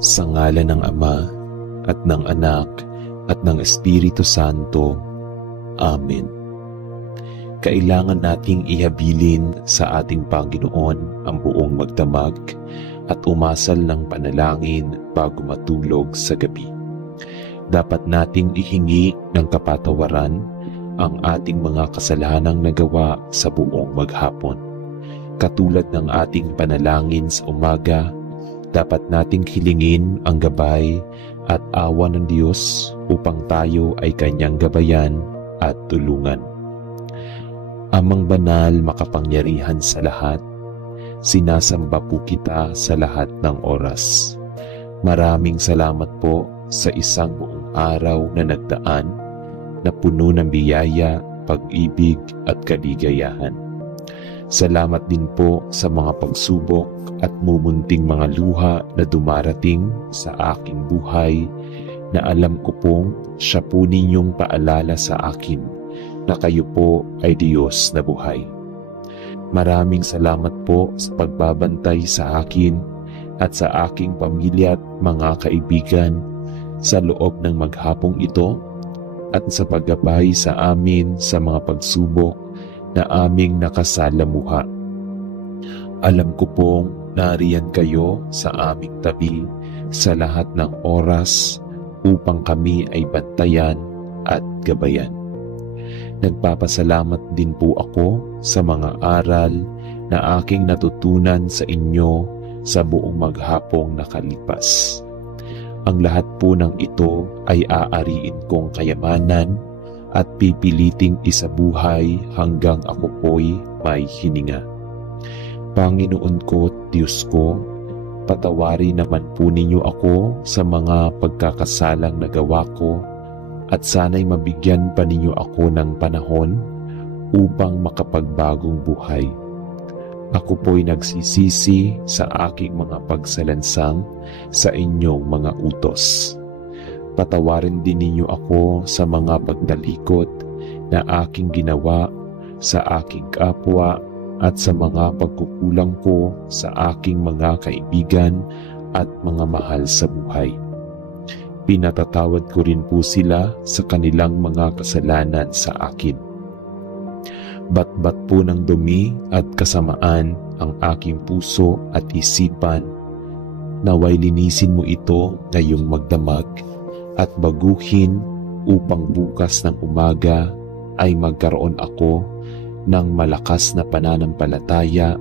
Sa ngalan ng Ama, at ng Anak, at ng Espiritu Santo. Amen. Kailangan nating ihabilin sa ating Panginoon ang buong magdamag at umasal ng panalangin bago matulog sa gabi. Dapat nating ihingi ng kapatawaran ang ating mga kasalanang nagawa sa buong maghapon. Katulad ng ating panalangin sa umaga, dapat nating hilingin ang gabay at awa ng Diyos upang tayo ay Kanyang gabayan at tulungan. Amang banal, makapangyarihan sa lahat, sinasamba po kita sa lahat ng oras. Maraming salamat po sa isang buong araw na nagdaan na puno ng biyaya, pag-ibig at kaligayahan. Salamat din po sa mga pagsubok at mumunting mga luha na dumarating sa aking buhay na alam ko pong siya po ninyong paalala sa akin na kayo po ay Diyos na buhay. Maraming salamat po sa pagbabantay sa akin at sa aking pamilya at mga kaibigan sa loob ng maghapong ito at sa paggabay sa amin sa mga pagsubok na aming nakasalamuha. Alam ko pong nariyan kayo sa aming tabi sa lahat ng oras upang kami ay bantayan at gabayan. Nagpapasalamat din po ako sa mga aral na aking natutunan sa inyo sa buong maghapong nakalipas. Ang lahat po ng ito ay aariin kong kayamanan at pipiliting isabuhay hanggang ako po'y may hininga. Panginoon ko at Diyos ko, patawari naman po ninyo ako sa mga pagkakasalang nagawa ko at sana'y mabigyan pa ninyo ako ng panahon upang makapagbagong buhay. Ako po'y nagsisisi sa aking mga pagsalansang sa inyong mga utos. Patawarin din ninyo ako sa mga pagtalikod na aking ginawa sa aking kapwa at sa mga pagkukulang ko sa aking mga kaibigan at mga mahal sa buhay. Pinatatawad ko rin po sila sa kanilang mga kasalanan sa akin. Batbat po ng dumi at kasamaan ang aking puso at isipan. Naway linisin mo ito ngayong magdamag at baguhin upang bukas ng umaga ay magkaroon ako ng malakas na pananampalataya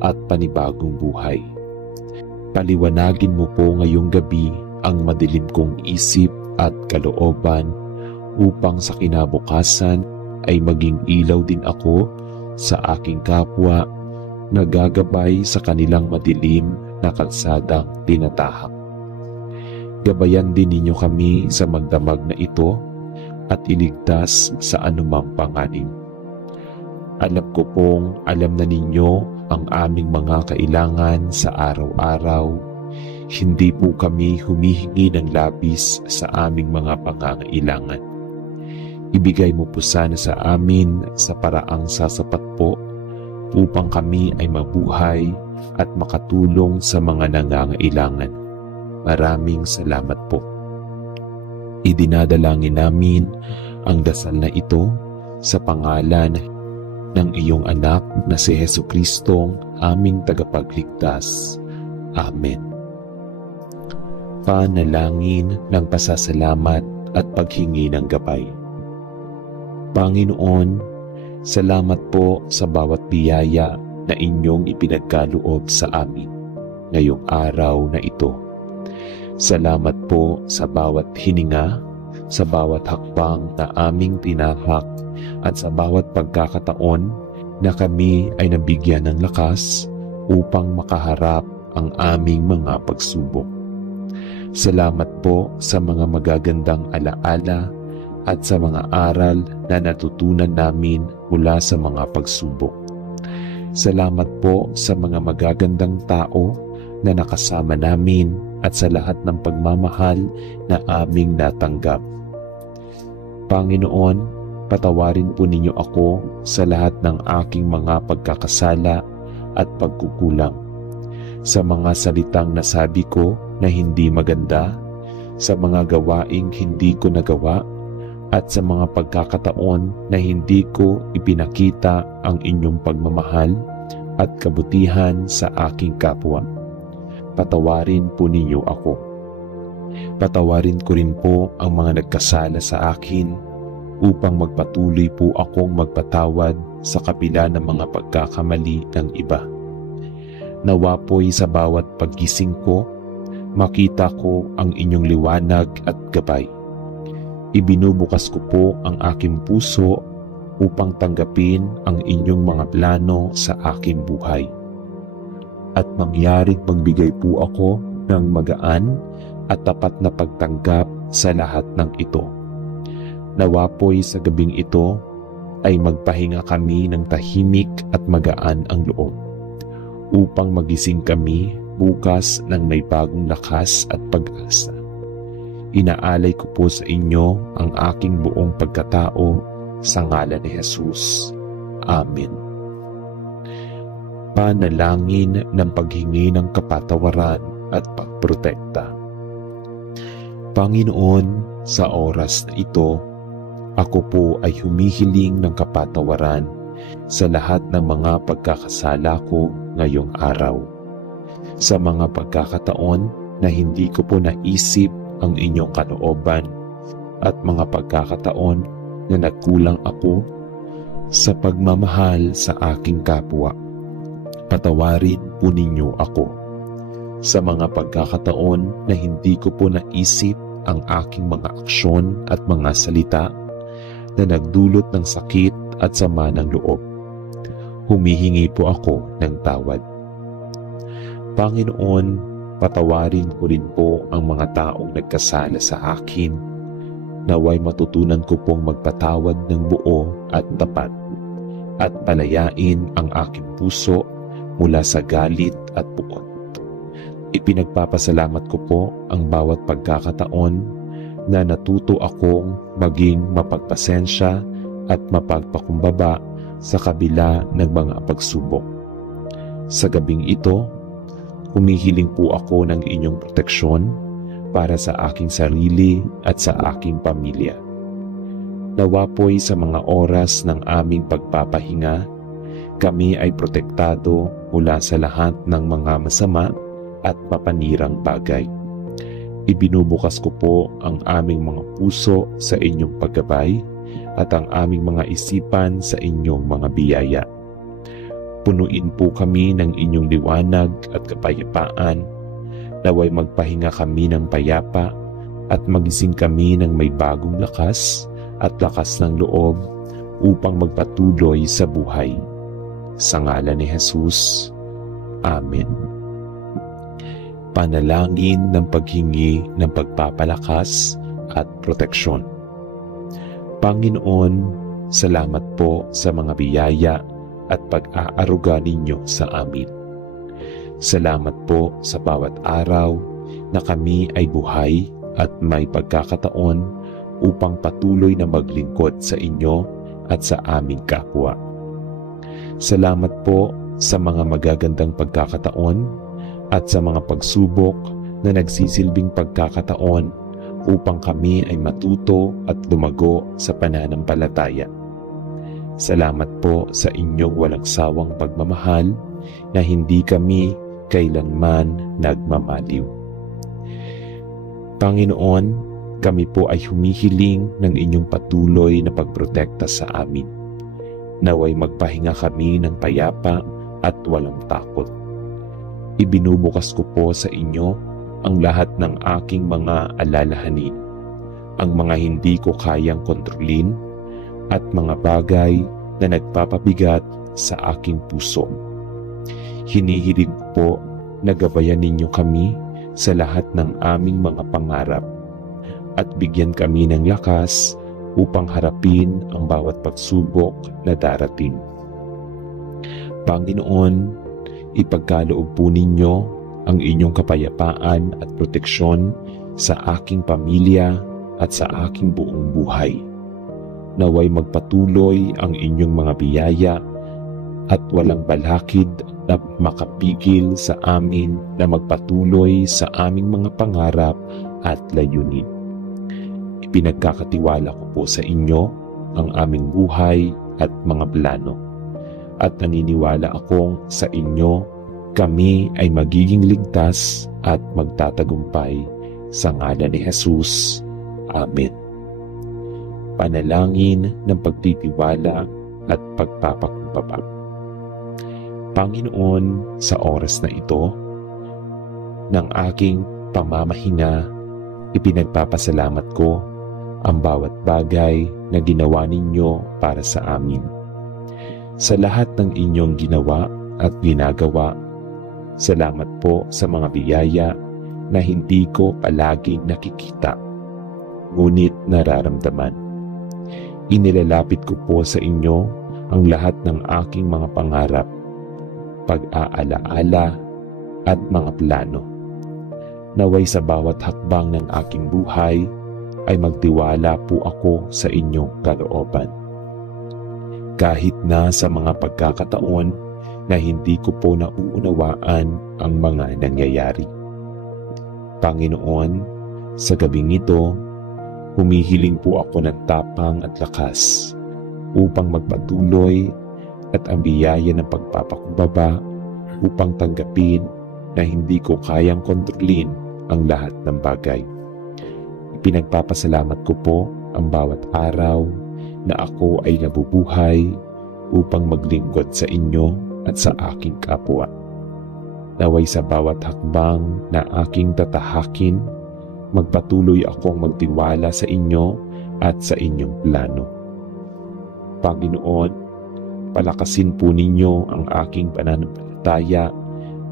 at panibagong buhay. Paliwanagin mo po ngayong gabi ang madilim kong isip at kalooban upang sa kinabukasan ay maging ilaw din ako sa aking kapwa na gagabay sa kanilang madilim na kalsadang tinatahak. Gabayan din ninyo kami sa magdamag na ito at iligtas sa anumang panganib. Alam ko pong alam na ninyo ang aming mga kailangan sa araw-araw. Hindi po kami humihingi ng labis sa aming mga pangangailangan. Ibigay mo po sana sa amin sa paraang sasapat po upang kami ay mabuhay at makatulong sa mga nangangailangan. Maraming salamat po. Idinadalangin namin ang dasal na ito sa pangalan ng iyong anak na si Jesucristong aming tagapagligtas. Amen. Panalangin ng pasasalamat at paghingi ng gabay. Panginoon, salamat po sa bawat biyaya na inyong ipinagkaloob sa amin ngayong araw na ito. Salamat po sa bawat hininga, sa bawat hakbang na aming tinahak at sa bawat pagkakataon na kami ay nabigyan ng lakas upang makaharap ang aming mga pagsubok. Salamat po sa mga magagandang alaala at sa mga aral na natutunan namin mula sa mga pagsubok. Salamat po sa mga magagandang tao na nakasama namin at sa lahat ng pagmamahal na aming natanggap. Panginoon, patawarin po ninyo ako sa lahat ng aking mga pagkakasala at pagkukulang. Sa mga salitang nasabi ko na hindi maganda, sa mga gawaing hindi ko nagawa, at sa mga pagkakataon na hindi ko ipinakita ang inyong pagmamahal at kabutihan sa aking kapwa. Patawarin po ninyo ako. Patawarin ko rin po ang mga nagkasala sa akin upang magpatuloy po akong magpatawad sa kabila ng mga pagkakamali ng iba. Nawa po'y sa bawat paggising ko, makita ko ang inyong liwanag at gabay. Ibinubukas ko po ang aking puso upang tanggapin ang inyong mga plano sa aking buhay. At mangyaring magbigay po ako ng magaan at tapat na pagtanggap sa lahat ng ito. Nawa po'y sa gabing ito ay magpahinga kami ng tahimik at magaan ang loob upang magising kami bukas ng may bagong lakas at pag-asa. Inaalay ko po sa inyo ang aking buong pagkatao sa ngalan ni Jesus. Amen. Panalangin ng paghingi ng kapatawaran at pagprotekta. Panginoon, sa oras na ito, ako po ay humihiling ng kapatawaran sa lahat ng mga pagkakasala ko ngayong araw. Sa mga pagkakataon na hindi ko po naisip ang inyong kalooban at mga pagkakataon na nagkulang ako sa pagmamahal sa aking kapwa. Patawarin po ninyo ako. Sa mga pagkakataon na hindi ko po naisip ang aking mga aksyon at mga salita na nagdulot ng sakit at sama ng loob, humihingi po ako ng tawad. Panginoon, patawarin ko rin po ang mga taong nagkasala sa akin. Naway matutunan ko pong magpatawad ng buo at tapat at palayain ang aking puso mula sa galit at puot. Ipinagpapasalamat ko po ang bawat pagkakataon na natuto akong maging mapagpasensya at mapagpakumbaba sa kabila ng mga pagsubok. Sa gabing ito, humihiling po ako ng inyong proteksyon para sa aking sarili at sa aking pamilya. Nawa po'y sa mga oras ng aming pagpapahinga, kami ay protektado mula sa lahat ng mga masama at mapanirang bagay. Ibinubukas ko po ang aming mga puso sa inyong paggabay at ang aming mga isipan sa inyong mga biyaya. Punuin po kami ng inyong liwanag at kapayapaan. Naway magpahinga kami ng payapa at magising kami ng may bagong lakas at lakas ng loob upang magpatuloy sa buhay. Sa ngalan ni Jesus. Amen. Panalangin ng paghingi ng pagpapalakas at proteksyon. Panginoon, salamat po sa mga biyaya at pag-aaruga ninyo sa amin. Salamat po sa bawat araw na kami ay buhay at may pagkakataon upang patuloy na maglingkod sa inyo at sa aming kapwa. Salamat po sa mga magagandang pagkakataon at sa mga pagsubok na nagsisilbing pagkakataon upang kami ay matuto at lumago sa pananampalataya. Salamat po sa inyong walang sawang pagmamahal na hindi kami kailanman nagmamaliw. Panginoon, kami po ay humihiling ng inyong patuloy na pagprotekta sa amin. Naway magpahinga kami ng payapa at walang takot. Ibinubukas ko po sa inyo ang lahat ng aking mga alalahanin, ang mga hindi ko kayang kontrolin at mga bagay na nagpapabigat sa aking puso. Hinihiling ko po na gabayan ninyo kami sa lahat ng aming mga pangarap at bigyan kami ng lakas upang harapin ang bawat pagsubok na darating. Panginoon, ipagkaloob po ninyo ang inyong kapayapaan at proteksyon sa aking pamilya at sa aking buong buhay. Naway magpatuloy ang inyong mga biyaya at walang balakid na makapigil sa amin na magpatuloy sa aming mga pangarap at layunin. Ipinagkakatiwala ko po sa inyo ang aming buhay at mga plano. At naniniwala akong sa inyo kami ay magiging ligtas at magtatagumpay sa ngalan ni Jesus. Amen. Panalangin ng pagtitiwala at pagpapakumbaba. Panginoon, sa oras na ito, ng aking pamamahinga, ipinagpapasalamat ko ang bawat bagay na ginawa ninyo para sa amin. Sa lahat ng inyong ginawa at ginagawa, salamat po sa mga biyaya na hindi ko palaging nakikita, ngunit nararamdaman. Inilalapit ko po sa inyo ang lahat ng aking mga pangarap, pag-aalaala at mga plano. Naway sa bawat hakbang ng aking buhay ay magtiwala po ako sa inyong kalooban. Kahit na sa mga pagkakataon na hindi ko po nauunawaan ang mga nangyayari. Panginoon, sa gabing ito, humihiling po ako ng tapang at lakas upang magpatuloy at ang biyaya ng pagpapakumbaba upang tanggapin na hindi ko kayang kontrolin ang lahat ng bagay. Ipinagpapasalamat ko po ang bawat araw na ako ay nabubuhay upang maglingkod sa inyo at sa aking kapwa. Naway sa bawat hakbang na aking tatahakin, magpatuloy akong magtiwala sa inyo at sa inyong plano. Panginoon, palakasin po ninyo ang aking pananampalataya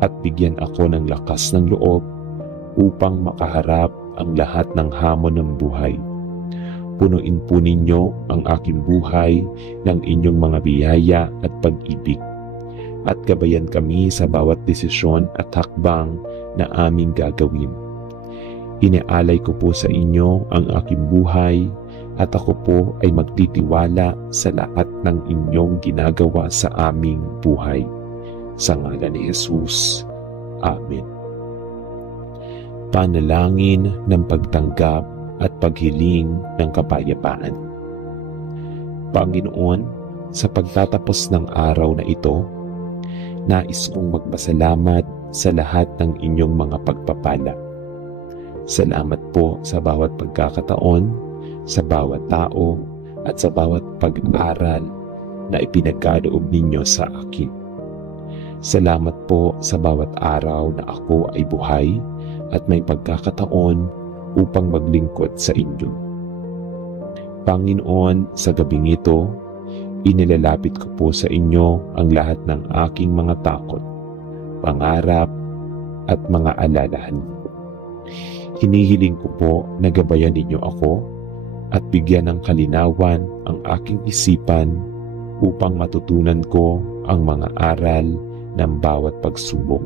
at bigyan ako ng lakas ng loob upang makaharap ang lahat ng hamon ng buhay. Punuin po ninyo ang aking buhay ng inyong mga biyaya at pag-ibig. At gabayan kami sa bawat desisyon at hakbang na aming gagawin. Inialay ko po sa inyo ang aking buhay at ako po ay magtitiwala sa lahat ng inyong ginagawa sa aming buhay. Sa ngalan ni Jesus. Amen. Panalangin ng pagtanggap at paghiling ng kapayapaan. Panginoon, sa pagtatapos ng araw na ito, nais kong magpasalamat sa lahat ng inyong mga pagpapala. Salamat po sa bawat pagkakataon, sa bawat tao, at sa bawat pag-aaral na ipinagkaloob ninyo sa akin. Salamat po sa bawat araw na ako ay buhay at may pagkakataon upang maglingkod sa inyo. Panginoon, sa gabing ito, inilalapit ko po sa inyo ang lahat ng aking mga takot, pangarap, at mga alalahan. Hinihiling ko po na gabayan ninyo ako at bigyan ng kalinawan ang aking isipan upang matutunan ko ang mga aral ng bawat pagsubok.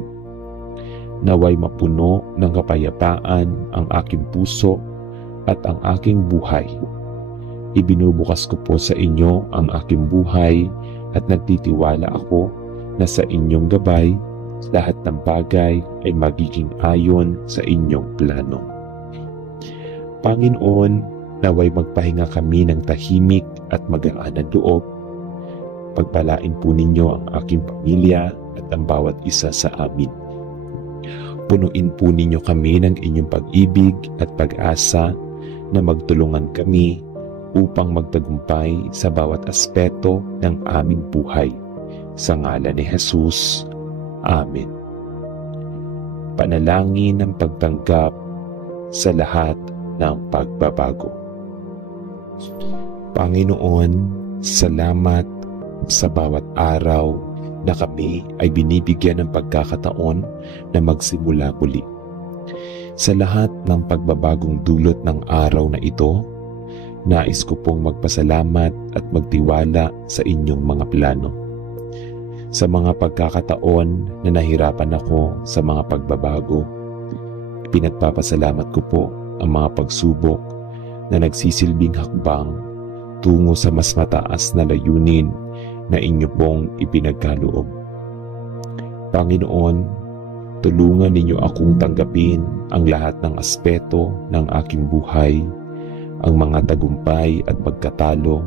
Naway mapuno ng kapayapaan ang aking puso at ang aking buhay. Ibinubukas ko po sa inyo ang aking buhay at nagtitiwala ako na sa inyong gabay, lahat ng bagay ay magiging ayon sa inyong plano. Panginoon, naway magpahinga kami ng tahimik at magaan ng loob. Pagpalain po ninyo ang aking pamilya at ang bawat isa sa amin. Punuin po ninyo kami ng inyong pag-ibig at pag-asa na magtulungan kami upang magtagumpay sa bawat aspeto ng aming buhay. Sa ngalan ni Jesus. Amen. Panalangin ng pagtanggap sa lahat ng pagbabago. Panginoon, salamat sa bawat araw na kami ay binibigyan ng pagkakataon na magsimula muli. Sa lahat ng pagbabagong dulot ng araw na ito, nais ko pong magpasalamat at magtiwala sa inyong mga plano. Sa mga pagkakataon na nahirapan ako sa mga pagbabago, pinagpapasalamat ko po ang mga pagsubok na nagsisilbing hakbang tungo sa mas mataas na layunin na inyo pong ipinagkaloob. Panginoon, tulungan ninyo akong tanggapin ang lahat ng aspeto ng aking buhay, ang mga tagumpay at pagkatalo,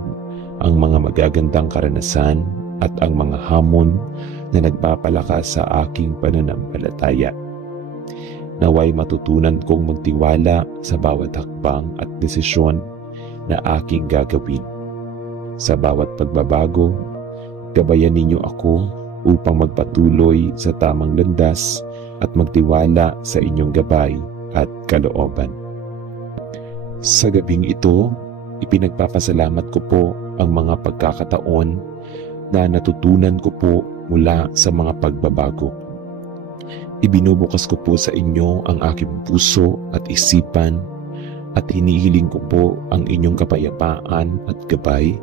ang mga magagandang karanasan at ang mga hamon na nagpapalakas sa aking pananampalataya. Naway matutunan kong magtiwala sa bawat hakbang at desisyon na aking gagawin. Sa bawat pagbabago, gabayan ninyo ako upang magpatuloy sa tamang landas at magtiwala sa inyong gabay at kalooban. Sa gabing ito, ipinagpapasalamat ko po ang mga pagkakataon na natutunan ko po mula sa mga pagbabago. Ibinubukas ko po sa inyo ang aking puso at isipan at hinihiling ko po ang inyong kapayapaan at gabay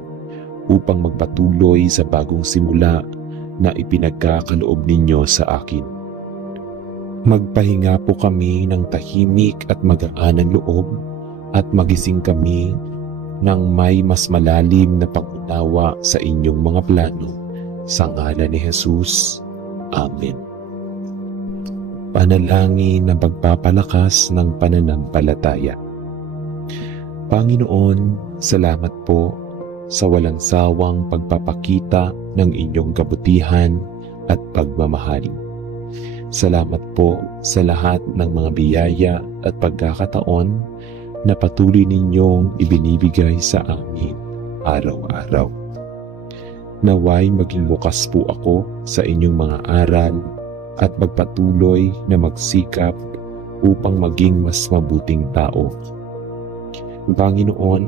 upang magpatuloy sa bagong simula na ipinagkakaloob ninyo sa akin. Magpahinga po kami ng tahimik at magaan ng loob at magising kami ng may mas malalim na pangunawa sa inyong mga plano. Sa ngalan ni Jesus. Amen. Panalangin na pagpapalakas ng pananampalataya. Panginoon, salamat po sa walang sawang pagpapakita ng inyong kabutihan at pagmamahal. Salamat po sa lahat ng mga biyaya at pagkakataon na patuloy ninyong ibinibigay sa amin araw-araw. Naway maging bukas po ako sa inyong mga aral at magpatuloy na magsikap upang maging mas mabuting tao. Panginoon,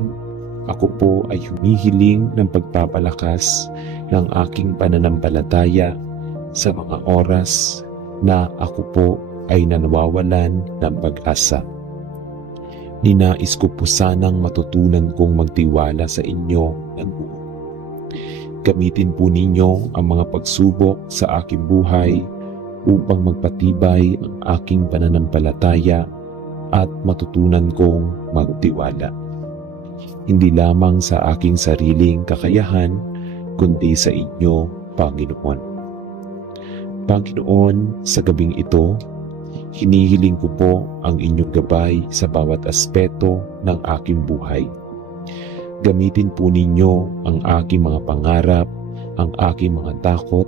ako po ay humihiling ng pagpapalakas ng aking pananampalataya sa mga oras na ako po ay nawawalan ng pag-asa. Ninais ko po sanang matutunan kong magtiwala sa inyo ng buo. Gamitin po ninyo ang mga pagsubok sa aking buhay upang magpatibay ang aking pananampalataya at matutunan kong magtiwala. Hindi lamang sa aking sariling kakayahan, kundi sa inyo, Panginoon. Panginoon, sa gabing ito, hinihiling ko po ang inyong gabay sa bawat aspeto ng aking buhay. Gamitin po ninyo ang aking mga pangarap, ang aking mga takot,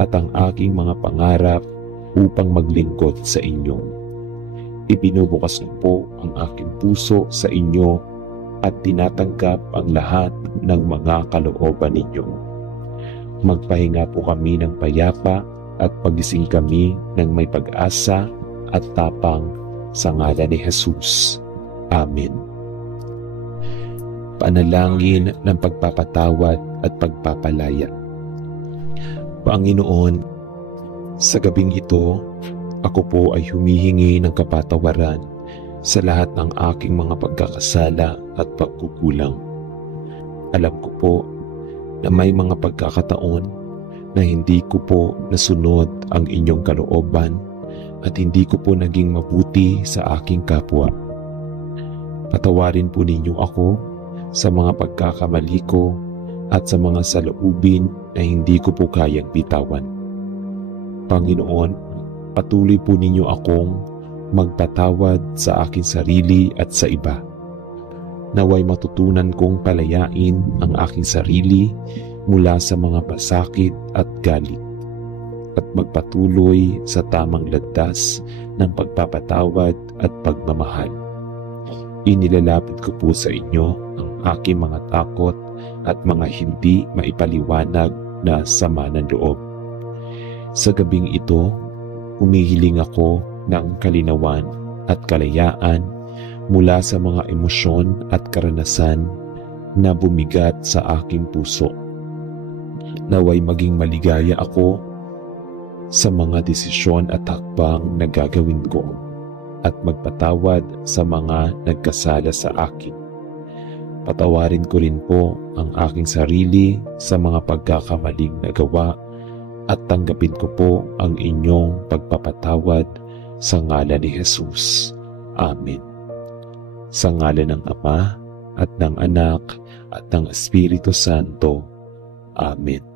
at ang aking mga pangarap upang maglingkod sa inyo. Ibinubukas ko po ang aking puso sa inyo at tinatanggap ang lahat ng mga kalooban ninyo. Magpahinga po kami ng payapa at pagising kami ng may pag-asa at tapang sa ngalan ni Jesus. Amen. Panalangin ng pagpapatawad at pagpapalaya. Panginoon, sa gabing ito, ako po ay humihingi ng kapatawaran sa lahat ng aking mga pagkakasala at pagkukulang. Alam ko po na may mga pagkakataon na hindi ko po nasunod ang inyong kalooban at hindi ko po naging mabuti sa aking kapwa. Patawarin po ninyo ako sa mga pagkakamali ko at sa mga saloobin na hindi ko po kayang bitawan. Panginoon, patuloy po ninyo akong magpatawad sa aking sarili at sa iba. Naway matutunan kong palayain ang aking sarili mula sa mga pasakit at galit at magpatuloy sa tamang landas ng pagpapatawad at pagmamahal. Inilalapit ko po sa inyo ang aking mga takot at mga hindi maipaliwanag na sama ng loob. Sa gabing ito, humihiling ako ng kalinawan at kalayaan mula sa mga emosyon at karanasan na bumigat sa aking puso. Naway maging maligaya ako sa mga desisyon at hakbang na gagawin ko at magpatawad sa mga nagkasala sa akin. Patawarin ko rin po ang aking sarili sa mga pagkakamaling nagawa at tanggapin ko po ang inyong pagpapatawad sa ngalan ni Jesus. Amen. Sa ngalan ng Ama at ng Anak at ng Espiritu Santo. Amen.